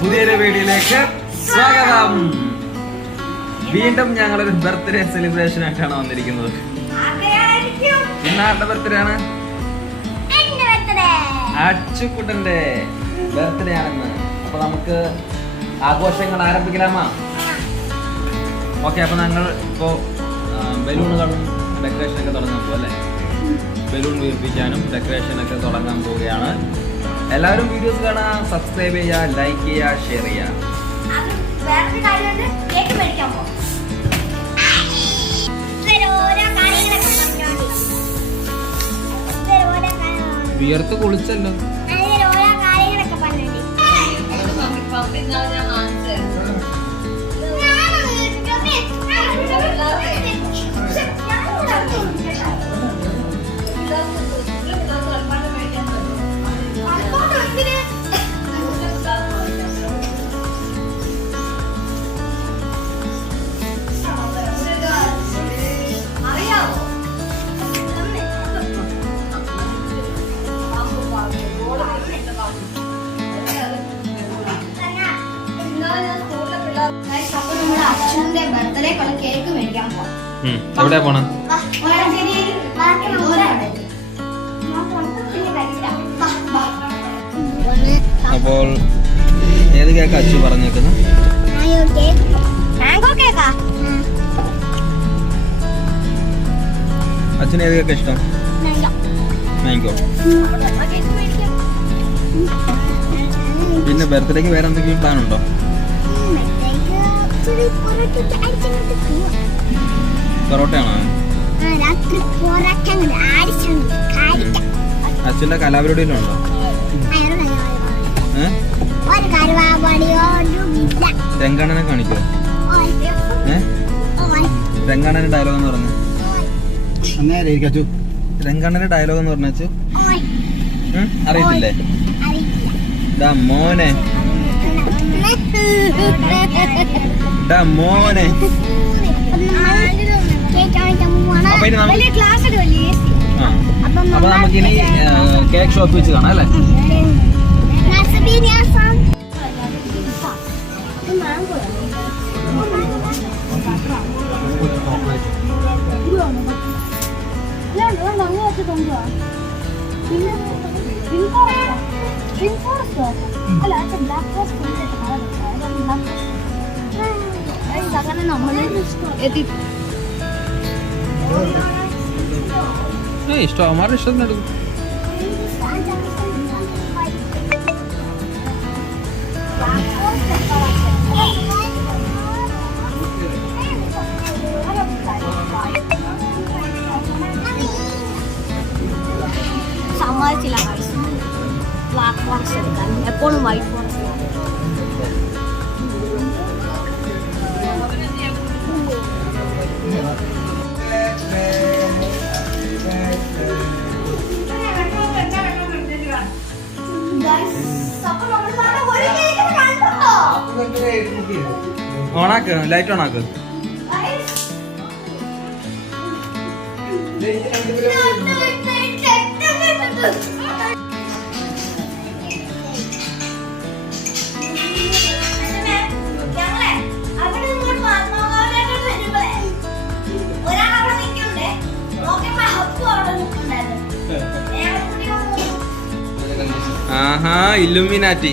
പുതിയൊരു വീഡിയോയിലേക്ക് സ്വാഗതം. വീണ്ടും ഞങ്ങളൊരു ബർത്ത്ഡേ സെലിബ്രേഷൻ ആയിട്ടാണ് വന്നിരിക്കുന്നത്. ആരെയായിരിക്കും ഇന്ന് ആരുടെ ബർത്ത്ഡേ ആണ്? അച്ചുക്കുട്ടന്റെ ബർത്ത്ഡേ ആണെന്ന്. അപ്പൊ നമുക്ക് ആഘോഷങ്ങൾ ആരംഭിക്കലാമാ? ഓക്കെ അപ്പൊ ഞങ്ങൾ ഇപ്പോ ബലൂണുകളും ഡെക്കറേഷൻ ഒക്കെ തുടങ്ങാൻ പോകും അല്ലേ ബലൂൺ വീർപ്പിക്കാനും ഡെക്കറേഷൻ ഒക്കെ തുടങ്ങാൻ പോവുകയാണ്. എല്ലാവരും വീഡിയോസ് കാണാ സബ്സ്ക്രൈബ് ചെയ്യാ ലൈക്ക് ചെയ്യാ ഷെയർ ചെയ്യാ. അത് വേറൊരു കാര്യമുണ്ട്. കേക്ക് മേടിക്കാൻ പോകും. വിയർത്ത് കുളിച്ചല്ലോ. ഇവർ ബർത്ത്ഡേക്കുള്ള കേക്ക് മേടിക്കാൻ പോവാം. എവിടെയാ പോണ? അപ്പോൾ ഏത് കേക്ക് അച്ഛൻ കേക്കാ അച്ഛന് ഏത് കേക്ക് ഇഷ്ടം? മാംഗോ പിന്നെ ബർത്ത്ഡേക്ക് വേറെ എന്തെങ്കിലും പ്ലാൻ ഉണ്ടോ? പൊറോട്ടയാണോ? അച്ഛന്റെ കലാപരിപാടിയിലുണ്ടോ? തെങ്കണ്ണനെ കാണിക്കോ. ഏഹ് തെങ്കാണന്റെ ഡയലോഗ് എന്ന് പറഞ്ഞു. തെങ്കാണന്റെ ഡയലോഗ് എന്ന് പറഞ്ഞു? അറിയത്തില്ലേ? മോനെ. മോനെ. അപ്പൊ നമുക്കിനി കേക്ക് ഷോപ്പ് വെച്ച് കാണാം അല്ലേ പിന്നെ നമ്മൾ എത്തി അല്ല? ബ്ലാക്ക് ഫോറസ്റ്റ് থাকালে না হলে এটি এই স্টপ আমার সাথে না sama sila guys black one circle upon white അവിടെ ലൈറ്റ് ഓണാക്ക്. ആഹാ ഇല്ലുമിനാറ്റി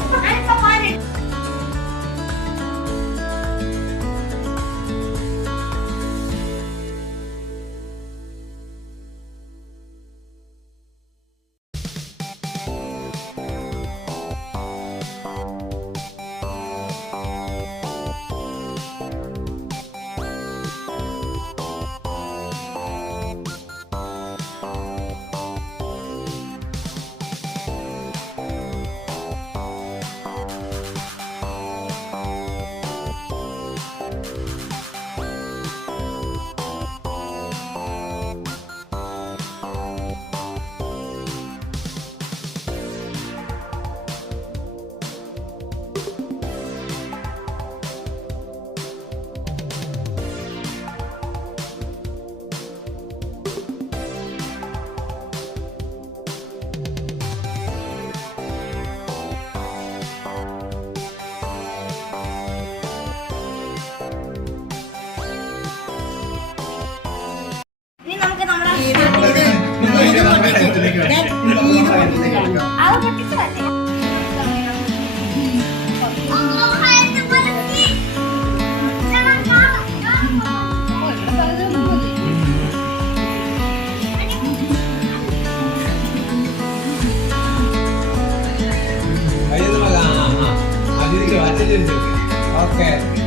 아우가 피스 같아. Okay.